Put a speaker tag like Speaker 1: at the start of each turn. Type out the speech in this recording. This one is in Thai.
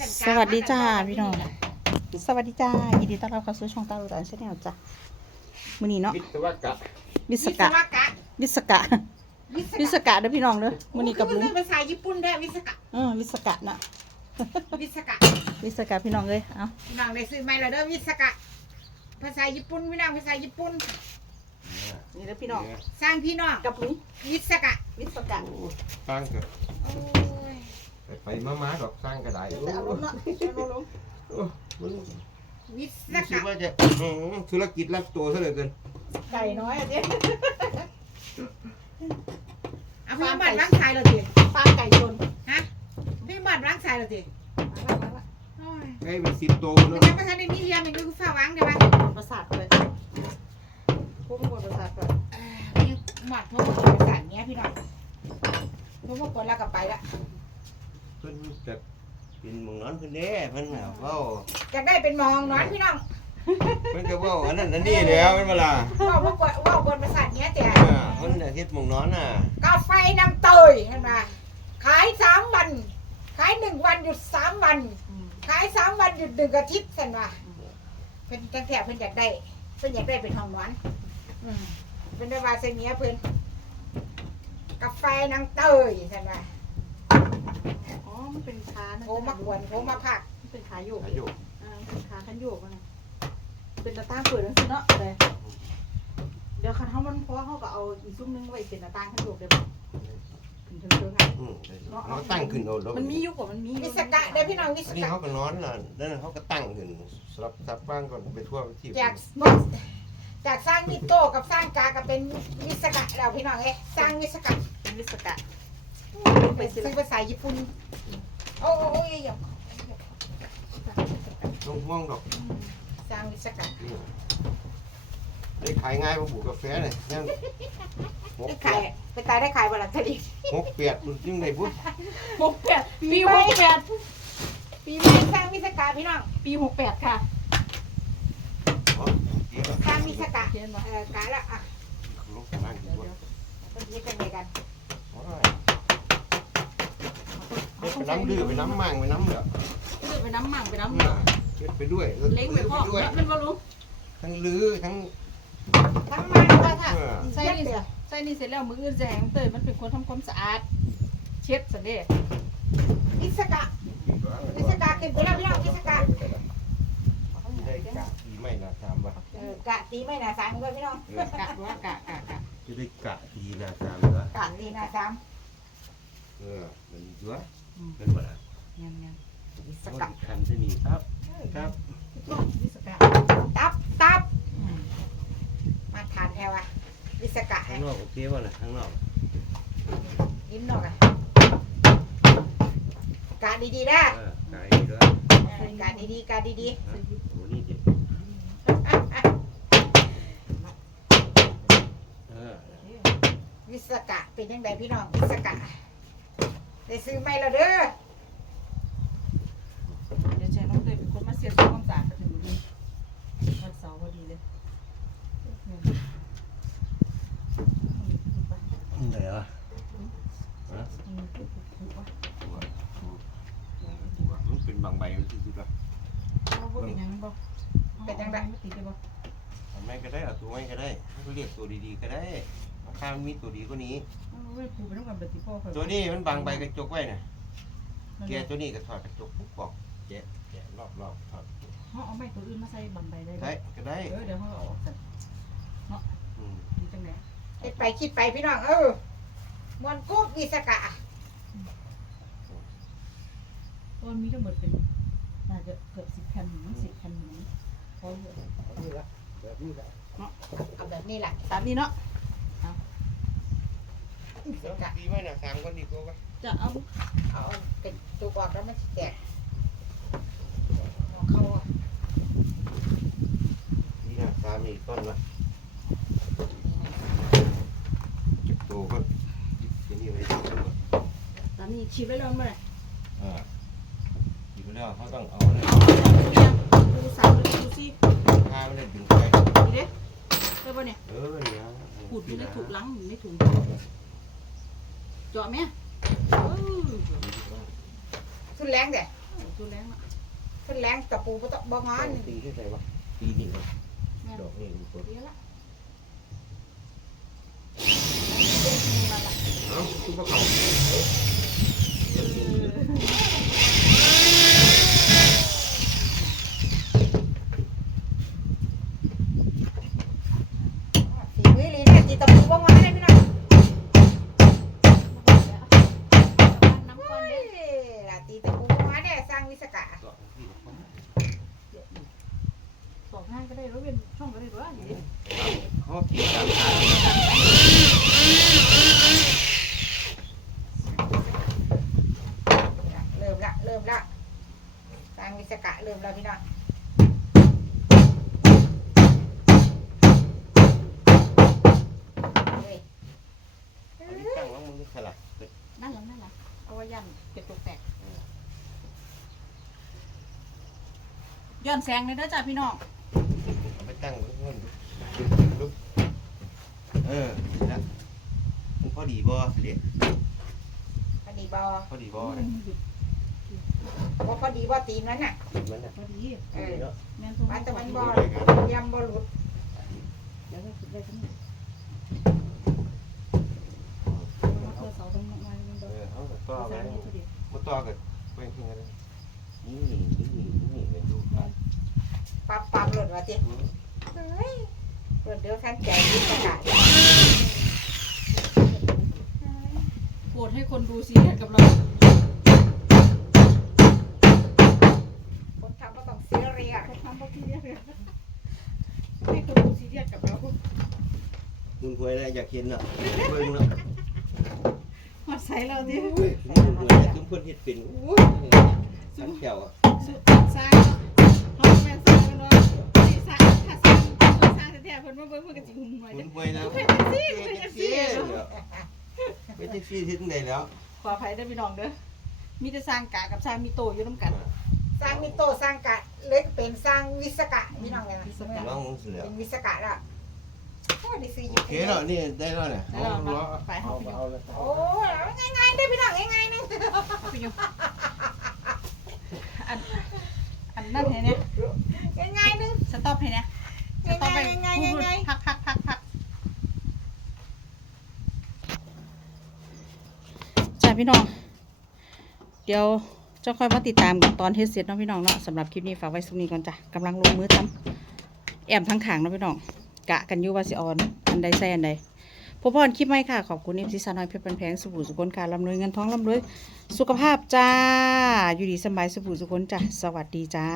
Speaker 1: สวัสดีจ้าพี่น้อง สวัสดีจ้ายินดีต้อนรับเข้าสู่ช่องตาลูตานชาแนลจ้ะมื้อนี้เนาะ
Speaker 2: วิศวกะ
Speaker 1: วิศ
Speaker 3: วิศ
Speaker 1: กะ
Speaker 3: วกะ
Speaker 1: วิศกะวิศกะเด้อพี่น้องเด้อมื้อนี้กับลุง
Speaker 3: ภาษาญี่ปุ่นได้วิศกะ
Speaker 1: เออวิศกะน่ะ
Speaker 3: วิศกะ
Speaker 1: วิศกะพี่น้องเอ้ยเอ้า
Speaker 3: พี่น้องได้ซื้อไหมล่ะเด้อวิศกะ ภาษาญี่ปุ่นพี่น้องภาษาญี่ปุ่น
Speaker 1: นี่เด้อพี่น้อง
Speaker 3: สร้างพี่น้อง
Speaker 1: กับลุง
Speaker 3: วิศกะ
Speaker 1: วิศกะ
Speaker 2: สร้างเกิด
Speaker 3: โอ้ย
Speaker 2: ไปมามาดอกสร้างกระได
Speaker 1: แต่เอาลงเนาะเอาลง
Speaker 2: มัน
Speaker 3: วิศ
Speaker 2: รู้สึก
Speaker 3: กะ
Speaker 2: ว่าจะธุรกิจรับตัวซะเหลือเกิน
Speaker 1: ไก่น้อยอะเจ๊
Speaker 3: เอาพี่บัตรล้างชายเราดิ
Speaker 1: ปลาไก่ชน
Speaker 3: ฮะพี่บัตรล้างชายเราดิ
Speaker 1: มาละมาละ
Speaker 3: โอ้ย
Speaker 2: ให้เป็นสิบตัว
Speaker 3: มัน
Speaker 2: เนาะ
Speaker 3: จะภาษาในนี้เรียนหนึ่งก็คือฝ้าวางได้ปะ
Speaker 1: ประสาทเลยพุ่มบนประสาทก่อน
Speaker 3: เอ่อพี่หมัดโทรมาคนภาษาเนี้ยพี่น้องโทรมาคนแล้วก็ไปละ
Speaker 2: เพิ่นจะเป็นหมองนอนเพิ่นเด้เพิ่นน่ะเว้า
Speaker 3: จะได้เป็นมองนอนพี่น้อง
Speaker 2: เพิ่นก็เว้าอันนั้นอันนี้แล้วแม่นบ่ล่ะ
Speaker 3: ว่าว่าว่าบนภาษาเนี้ยแต่
Speaker 2: อ่าเพิ่นน่ะเฮ็ดหมองนอนน่ะ
Speaker 3: กาแฟน้ำเตยเห็นไหมขายสามวัน ขายหนึ่งวันหยุดสามวัน
Speaker 1: อืม
Speaker 3: ขายสามวันหยุดหนึ่งอาทิตย์สันว่าเพิ่นจังแถบเพิ่นอยากได้เพิ่นอยากได้เป็นห้องนอนอืมเพิ่นได้ว่าเสเนียเพิ่นกาแฟนางเตยสันว่า
Speaker 1: อ๋อ มันเป็นขานะ
Speaker 3: โทรมากวนโทรมาพัก
Speaker 1: มันเป็นขาโยก
Speaker 2: อายุ
Speaker 1: อ่าเป็นขาขันโยกมันน่ะเป็นตาตั้งเปิดนั่นสิเนาะแต่เดี๋ยวคันเฮามันพอเฮาก็เอาอีกซุ้มหนึงไว้เป็นตาตั้งขันโยกได้บ่ถึงถึงถึงค่ะ
Speaker 2: อืมเขาตั้งขึ้นเอาแล้ว
Speaker 1: มันมีอยู่กว่ามันมีอยู่
Speaker 3: วิศกะได้อพี่น้องวิศ
Speaker 2: อันนี้
Speaker 3: กะ
Speaker 2: เขาก็นอนน่ะนั่นเขาก็ตั้งขึ้นสลับซับบ้างก่อนไปทั่วที่
Speaker 3: จากบอกจากสร้างมิโต้กับสร้างกากับเป็นวิศกะแล้วพี่น้องเอ้ยสร้างวิศกะ
Speaker 1: เป็นวิศกะ
Speaker 3: ไปซื้อภาษาญี่ปุ่นโอ้โอ้ยอย่า
Speaker 2: ต้องห่วงดอก
Speaker 3: สร้างวิศกะ
Speaker 2: นี่ได้ขายง่ายกว่าปลูกกาแฟเลยยังหก
Speaker 3: ได้
Speaker 2: แป
Speaker 3: ขาย
Speaker 2: ด
Speaker 3: ไปตายได้ขายบลัตรี
Speaker 2: หกแปดคุณยิ่งได้บุญ
Speaker 1: หกแปดปีหกแปด
Speaker 3: ปีใหม่สร้างวิศกะพี่น้อง
Speaker 1: ปีหกแปดค่ะ
Speaker 3: สร้างวิศกะ
Speaker 1: เขียนบ่
Speaker 3: เออกาละอะ
Speaker 2: ลงข้างล่างดี
Speaker 1: เดี๋ยวเดี๋ยว
Speaker 3: ต้นนี้กันเดียกัน
Speaker 2: โอ้ย เฮ็ดไปน้ำดื้อไปน้ำมั่งไปน้ำเหลือ
Speaker 1: เลือกไปน้ำหมั่งไปน้ำ
Speaker 2: น่ะเฮ็ดไปด้วย
Speaker 1: เล้งไปพ่อ
Speaker 2: ด้วย
Speaker 1: แล้วเป็นบ่รู้
Speaker 2: ทั้งลื้อทั้ง
Speaker 3: ทั้งมันก็ค่ะ
Speaker 2: เออ
Speaker 1: ใส่นี่ใส่นี่เสร็จแล้วมืออื่นแสงเตยมันเป็นคนทำความสะอาด เช็ดสันเด้
Speaker 3: วิศกะวิศกะขึ้นไปแล้วพี่น้องวิศกะ
Speaker 2: ได้กะทีไม่นะตามว่า
Speaker 3: เออกะตีไม่หนาสามด้วยพี่น้อง
Speaker 1: กะว่ากะกะกะ
Speaker 2: จะได้กะทีนะตามเหรอกะ
Speaker 3: ตีหนาสาม
Speaker 2: เออมันเยอะ เป็นบ่ล่ะ
Speaker 1: เงี้ยเงี้ย
Speaker 3: วิศ
Speaker 2: ส
Speaker 3: กะ
Speaker 2: คันที่นี่ครับครับ
Speaker 1: วิศกะ
Speaker 3: ตับตับ
Speaker 1: อืม
Speaker 3: มาทานแถวอะวิศกะ
Speaker 2: ข้างนอกโอเคป่ะล่ะข้างนอก
Speaker 3: ยิ้มหน่อยอะกะดีๆนะ
Speaker 2: เออไก่ด้วย
Speaker 3: กะดีๆกะดี
Speaker 2: โอ้นี่ดิเออ
Speaker 3: ๆวิศกะเป็นยังไงพี่น้องวิศกะ ได้ซื้อไหมล่ะเด้อ
Speaker 1: เดี๋ยวแจ้งน้องเตยเป็นคนมาเสียสุขความสะอาดกันถึงมือวันเสาร์พอดีเลย
Speaker 2: ไหนอะมันเป็นบางใบมันคือว่า
Speaker 1: เป็นยังบ่เป็นยังไงติดได้บ่
Speaker 2: ทำไมก็ได้เอาตัวไม่ก็ได้เขาเรียกตัวดีๆก็ได้ ราคามันมีตัวดีกว่านี้
Speaker 1: เว้ยปูไปต้องกันเป็นที่พ่อคอย
Speaker 2: ตัวนี้มันบางใบกระจกไว้น่ะแกตัวนี้ก็ถอดกระจกปุ๊บบอกแกะแกะรอบๆถอด
Speaker 1: เขาเอาไม้ตัวอื่นมาใส่บังใบได้
Speaker 2: ได้ก็ได้
Speaker 1: เออเดี๋ยวเขาเอาออกสั่น
Speaker 2: อืม
Speaker 1: ดีจังไหน
Speaker 3: คิดไปคิดไปพี่น้อง เออมวนกุ๊บวิศกะ
Speaker 1: ต้นมีทั้งหมดเป็นน่าจะเกือบสิบแผ่นมั้งสิบแผ่นมั้งพอเยอะ
Speaker 2: นี่ละแบบนี้ละ
Speaker 3: เอาแบบนี้แหละ
Speaker 1: ตามนี้เนาะ
Speaker 3: วิศกะ
Speaker 2: ดีไหมน่ะสามคนดีกว่า
Speaker 1: จะเอา
Speaker 3: เอากระตุกออกแล้วมันจะแตกเอาเข้าอะ
Speaker 2: ดีนะสามอีกต้นละเก็บตัวก็ที่นี่ไว้
Speaker 1: ตามนี้ฉีดไว้แล้วมั้ย
Speaker 2: อ่าหยิบไปแล้วเขาต้องเอาเนี่ย
Speaker 1: ปูสามหรือปูสี่
Speaker 2: ผ้าไม่ได้ดึงไป
Speaker 1: ดีเด้ได้ป่ะเนี่ย
Speaker 2: เออเนี่ย
Speaker 1: ขูดอยู่ในถุงลังอยู่ในถุง เจาะไหมเออ
Speaker 3: ทุนแรงเด้
Speaker 1: เอดูแรงอะ
Speaker 3: เพิ่นแรงตะปูบ่ต้องบ่งอน
Speaker 2: ตีที่ไหนวะปีนี้เหรอ
Speaker 1: แม่
Speaker 2: ดอกนี่มีคน
Speaker 1: เดียวละ
Speaker 2: เอ้าคุณพ่อเขา
Speaker 3: ฝี งา
Speaker 1: ยก็ได้แล้วเป็นช่องก็ได้ด้วย
Speaker 2: เขาตีตามทาง
Speaker 3: เริ่มละเริ่มละสร้างวิศกะเริ่มแล้วพี่น้อง
Speaker 2: ตั้งแล้วมึงสลับ
Speaker 1: นั่นหลังนั่นหลังเอาไว้ยันเป็ดตกแตกย้อนแสงเลยเด้อจ้าพี่น้อง
Speaker 2: ไปตั้งไว้ข้างบนดูเออนะมันพอดีบ่เด็ก
Speaker 3: พอดีบอ
Speaker 2: พอดีบ่นะ
Speaker 3: บ่พอดีบ่ตีนนั้นน่ะ
Speaker 2: มันน่ะ
Speaker 1: พอดี
Speaker 3: เออ
Speaker 2: เนาะ
Speaker 1: แม่นโทร
Speaker 3: ว่าแต่มันบ่
Speaker 2: ได้ครับ
Speaker 3: ยำบ่หลุด
Speaker 1: เดี๋ยวจะคิดได้ทั้งหมดมาเพื่อเสาตรงนั้นมัน
Speaker 2: เอ
Speaker 1: เด้อ
Speaker 2: อเอาต่อ
Speaker 1: สา
Speaker 2: ไป
Speaker 1: มนี้พอดี
Speaker 2: มาต่อกับเพื่อนขึ้นกันเลยนี่นี่นี่นี่เป็นดูครับ
Speaker 3: ปับปับหลุด ว่าติเฮ้ยหลุดเดี๋ยวท่านใจวิศกะ
Speaker 1: โปรดให้คนดูซีเรียสกับเรา
Speaker 3: คนทำก็ต้องเสียเรียก
Speaker 1: เขาทำเพราะซีเรียสให้คนดูซีเรียสกับเรา
Speaker 2: มึงคุยอะไรอยากเห็นอะคุยมึงอะ
Speaker 1: มาใส่เราดิ
Speaker 2: มึงคุยอะไรซุ้มเพื่อนเห็ดเป็นสันแถวอะ
Speaker 1: สุดสร้างเขาแม่นสร้างกันว่า มาเบิ่งเพิ่นก็สิหุ่นหน่อย
Speaker 2: มึ
Speaker 1: เด้
Speaker 2: ง
Speaker 1: อ
Speaker 2: คุยนะ
Speaker 1: เป็นจังซี่
Speaker 2: เป็
Speaker 1: เป็นน
Speaker 2: จั
Speaker 1: จั
Speaker 2: ง
Speaker 1: ง
Speaker 2: ซี่
Speaker 1: ซี่
Speaker 2: เดี๋ยวเป็นจังซี่ที่ไหนแล้ว
Speaker 1: ขออภัยเด้อพี่น้องเด้อมีแต่สร้างกะกับสร้างมีโตอยู่นํกัน
Speaker 3: สร้างมิโตะสร้างกะเลยเป็นสร้างวิศกะพี่น้องเลยนะ
Speaker 1: วิศกะ
Speaker 2: น้องมึงเสีย
Speaker 3: เป็นวิศกะแล้วโอ้ได้ซื้ออ
Speaker 2: โอยู่เคแล้วนี่ได้แล้วเนี่ย
Speaker 1: ได้แล้วครับไป
Speaker 2: เอา
Speaker 1: เอาไป
Speaker 2: เอาเลย
Speaker 3: โอ้ง่ายๆได้อพี่น้องง่ายๆนึง
Speaker 1: ไปอยู่อันอันนั่นเห็นเนี่ย
Speaker 3: ง่ายๆนึง
Speaker 1: สต็อปเห็นเนี่ยสต็อปไป
Speaker 3: ง่ายๆง่ายๆ
Speaker 1: พักพักพักพักจ้า พี่น้อง เดี๋ยวเจะค่อยมาติดตามกันตอนเทสเสร็จเนาะพี่น้องเนาะสำหรับคลิปนี้ฝากไว้สุนี้ก่อนจ้ะกำลังลงมือทำแอมทั้งขางเนาะพี่น้อง กะกันอยู่ว่าสิออน อันใดใส่อันใดพบพรคลิปไหม่ค่ะ ขอบคุณเอฟซีสาน้อยเพชรบันแพงสุบุสุกนการลำรวยเงินทองลำรวยสุขภาพจ้า อยู่ดีสบายสุบุสุกนจ้ะสวัสดีจ้า